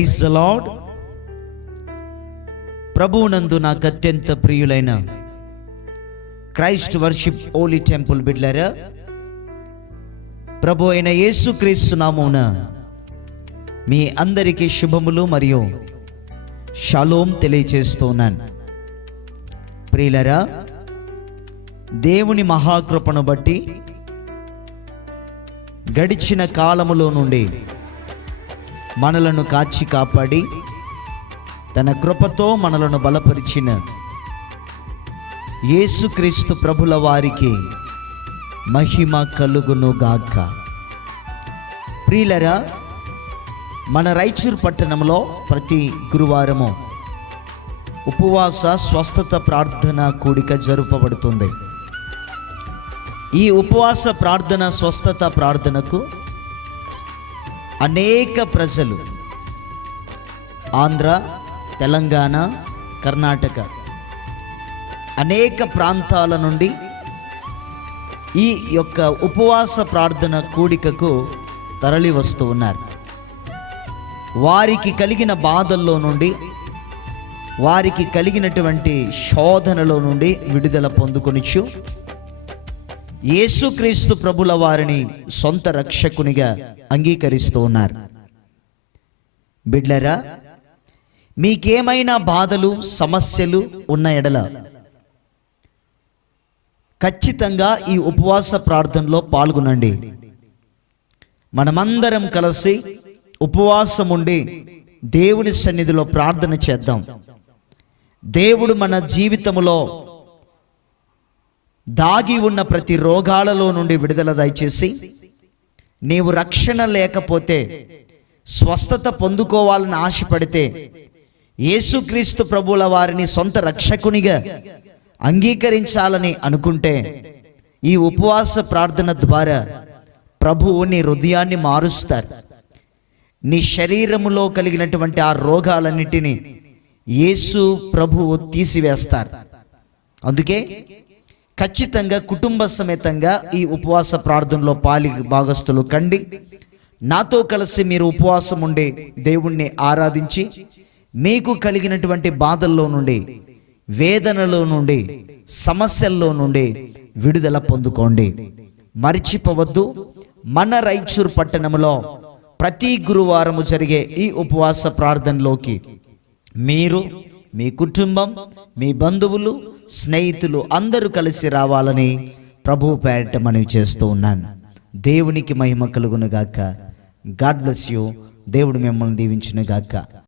Praise the lord. ప్రభువునందు నాకు అత్యంత ప్రియులైన క్రైస్ట్ వర్షిప్ హోలీ టెంపుల్ బిడ్లరా, ప్రభు అయిన యేసుక్రీస్తు నామమున మీ అందరికీ శుభములు మరియు షాలోమ్ తెలియచేస్తున్నాను. ప్రియులరా, దేవుని మహాకృపను బట్టి గడిచిన కాలములో నుండి మనలను కాచి కాపాడి తన కృపతో మనలను బలపరిచిన యేసుక్రీస్తు ప్రభుల వారికి మహిమ కలుగును గాక. ప్రియులరా, మన రాయచూర్ పట్టణంలో ప్రతి గురువారము ఉపవాస స్వస్థత ప్రార్థన కూడిక జరుపబడుతుంది. ఈ ఉపవాస ప్రార్థన స్వస్థత ప్రార్థనకు అనేక ప్రజలు ఆంధ్ర, తెలంగాణ, కర్ణాటక అనేక ప్రాంతాల నుండి ఈ యొక్క ఉపవాస ప్రార్థన కూడికకు తరలి వస్తూ ఉన్నారు. వారికి కలిగిన బాధల్లో నుండి, వారికి కలిగినటువంటి శోధనలో నుండి విడుదల పొందుకొనిచ్చు యేసుక్రీస్తు ప్రభుల వారిని సొంత రక్షకునిగా అంగీకరిస్తూ ఉన్నారు. బిడ్లరా, మీకేమైనా బాధలు, సమస్యలు ఉన్న ఎడల ఖచ్చితంగా ఈ ఉపవాస ప్రార్థనలో పాల్గొనండి. మనమందరం కలిసి ఉపవాసం ఉండి దేవుని సన్నిధిలో ప్రార్థన చేద్దాం. దేవుడు మన జీవితంలో దాగి ఉన్న ప్రతి రోగాలలో నుండి విడుదల దయచేసి, నీవు రక్షణ లేకపోతే, స్వస్థత పొందుకోవాలని ఆశపడితే, యేసుక్రీస్తు ప్రభువుల వారిని సొంత రక్షకునిగా అంగీకరించాలని అనుకుంటే, ఈ ఉపవాస ప్రార్థన ద్వారా ప్రభువు నీ హృదయాన్ని మారుస్తారు. నీ శరీరములో కలిగినటువంటి ఆ రోగాలన్నిటినీ యేసు ప్రభువు తీసివేస్తారు. అందుకే ఖచ్చితంగా కుటుంబ సమేతంగా ఈ ఉపవాస ప్రార్థనలో భాగస్థులు కండి. నాతో కలిసి మీరు ఉపవాసం ఉండి దేవుణ్ణి ఆరాధించి, మీకు కలిగినటువంటి బాధల్లో నుండి, వేదనలో నుండి, సమస్యల్లో నుండి విడుదల పొందుకోండి. మర్చిపోవద్దు, మన రాయచూర్ పట్టణంలో ప్రతి గురువారము జరిగే ఈ ఉపవాస ప్రార్థనలోకి మీరు, మీ కుటుంబం, మీ బంధువులు, స్నేహితులు అందరూ కలిసి రావాలని ప్రభువు పేరిట మనవి చేస్తూ ఉన్నాను. దేవునికి మహిమ కలుగును గాక. God bless you. దేవుడు మిమ్మల్ని దీవించును గాక.